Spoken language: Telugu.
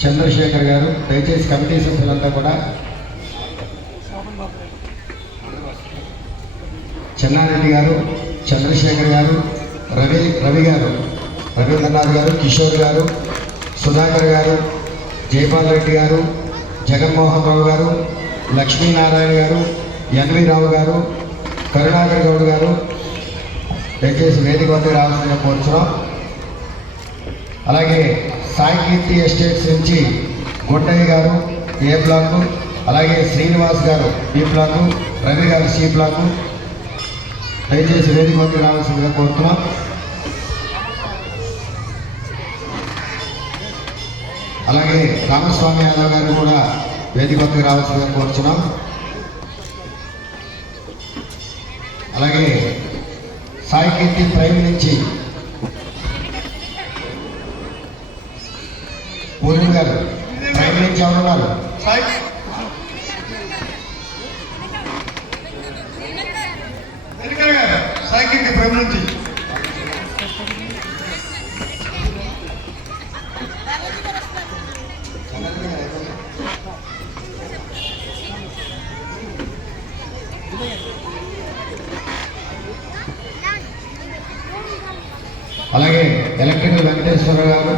చంద్రశేఖర్ గారు దయచేసి కమిటీ సభ్యులంతా కూడా చెన్నారెడ్డి గారు చంద్రశేఖర్ గారు రవి రవి గారు రవీంద్రనాథ్ గారు కిషోర్ గారు సుధాకర్ గారు జైపాల్ రెడ్డి గారు జగన్మోహన్ రావు గారు లక్ష్మీనారాయణ గారు ఎన్వి రావు గారు కరుణాకర్ గౌడ్ గారు దయచేసి వేదిక వద్దకు రావాల్సిన కోరుచున్నాం. అలాగే సాయి కీర్తి ఎస్టేట్స్ నుంచి గుండయ్య గారు ఏ బ్లాకు అలాగే శ్రీనివాస్ గారు బి బ్లాకు రవి గారు సి బ్లాకు. దయచేసి వేదిక వద్దకు రావాల్సిందిగా కోరుతున్నాం. అలాగే రామస్వామి యాదవ్ గారు కూడా వేదిక రావాల్సిందిగా కోరుచున్నాం. అలాగే సాయి కీర్తి ప్రైమ్ నుంచి పూర్ణిమ గారు ప్రైమ్ నుంచి ఎవరున్నారు నుంచి. అలాగే ఎలక్ట్రికల్ వెంకటేశ్వర గారు